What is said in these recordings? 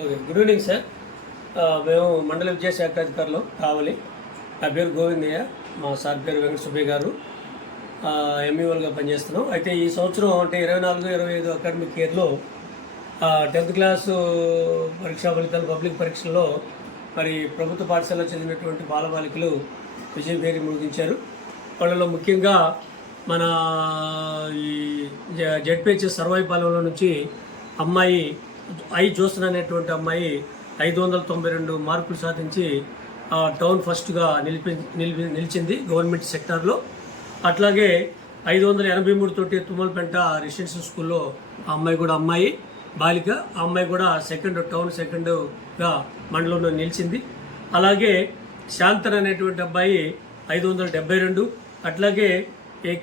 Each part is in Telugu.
Okay good evening sir. మేము మండల విద్యాశాఖ అధికారులు కావాలి. నా పేరు గోవిందయ్య. మా సార్ పేరు వెంకట సుబ్బయ్య గారు ఎంఈఓలుగా పనిచేస్తున్నాం. అయితే ఈ సంవత్సరం అంటే ఇరవై నాలుగు ఇరవై ఐదు అకాడమిక్ ఇయర్లో టెన్త్ క్లాసు పరీక్షా ఫలితాలు పబ్లిక్ పరీక్షల్లో మరి ప్రభుత్వ పాఠశాలలో చదివినటువంటి బాలబాలికలు విజయం పేరు ముగించారు. వాళ్ళలో ముఖ్యంగా మన ఈ జ- సర్వాయి సర్వాయిపాలెంలో నుంచి అమ్మాయి ఐ జోసన్ అనేటువంటి అమ్మాయి ఐదు వందల తొంభై రెండు మార్కులు సాధించి టౌన్ ఫస్ట్గా నిలిపి నిలిపి నిలిచింది గవర్నమెంట్ సెక్టార్లో అట్లాగే ఐదు వందల ఎనభై మూడు తోటి తుమ్మలపెంట రెసిడెన్షియల్ స్కూల్లో ఆ అమ్మాయి కూడా అమ్మాయి బాలిక. ఆ అమ్మాయి కూడా సెకండ్ టౌన్ సెకండ్గా మండలంలో నిలిచింది. అలాగే శాంతన్ అనేటువంటి అబ్బాయి ఐదు వందల డెబ్బై రెండు. అట్లాగే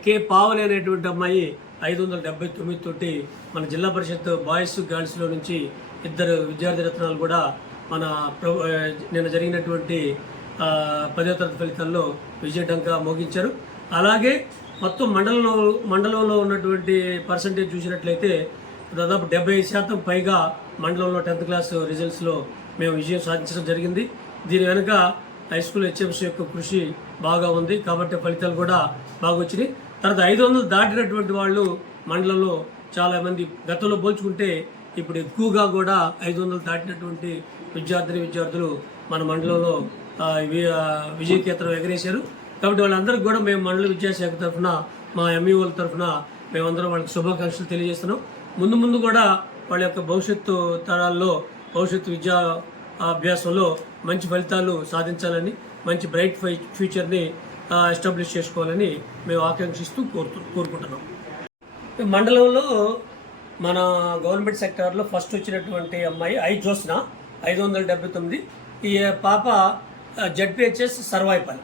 కే పావని అనేటువంటి అమ్మాయి ఐదు వందల డెబ్బై తొమ్మిది తోటి మన జిల్లా పరిషత్ బాయ్స్ గర్ల్స్లో నుంచి ఇద్దరు విద్యార్థి రత్నాలు కూడా మన ప్రభు నిన్న జరిగినటువంటి పదో తరగతి ఫలితాల్లో విజయటంకా మోగించారు. అలాగే మొత్తం మండలంలో మండలంలో ఉన్నటువంటి పర్సంటేజ్ చూసినట్లయితే దాదాపు డెబ్బై శాతం పైగా మండలంలో టెన్త్ క్లాస్ రిజల్ట్స్లో మేము విజయం సాధించడం జరిగింది. దీని వెనుక హై స్కూల్ హెచ్ఎంసీ యొక్క కృషి బాగా ఉంది. కాబట్టి ఫలితాలు కూడా బాగా వచ్చినాయి. తర్వాత ఐదు వందలు దాటినటువంటి వాళ్ళు మండలంలో చాలామంది గతంలో పోల్చుకుంటే ఇప్పుడు ఎక్కువగా కూడా ఐదు వందలు దాటినటువంటి విద్యార్థిని విద్యార్థులు మన మండలంలో వి- విజయకేతనం ఎగరేశారు. కాబట్టి వాళ్ళందరికీ కూడా మేము మండల విద్యాశాఖ తరఫున మా ఎంఈఓల తరఫున మేమందరం వాళ్ళకి శుభాకాంక్షలు తెలియజేస్తున్నాం. ముందు ముందు కూడా వాళ్ళ యొక్క భవిష్యత్తు తరాల్లో భవిష్యత్తు విద్యా అభ్యాసంలో మంచి ఫలితాలు సాధించాలని మంచి బ్రైట్ ఫ్యూచర్ని ఎస్టాబ్లిష్ చేసుకోవాలని మేము ఆకాంక్షిస్తూ కోరుతు కోరుకుంటున్నాం. మండలంలో మన గవర్నమెంట్ సెక్టార్లో ఫస్ట్ వచ్చినటువంటి అమ్మాయి ఐ జోస్న ఐదు వందల డెబ్బై తొమ్మిది. ఈ పాప జడ్పిహెచ్ఎస్ సర్వాయిపల్లి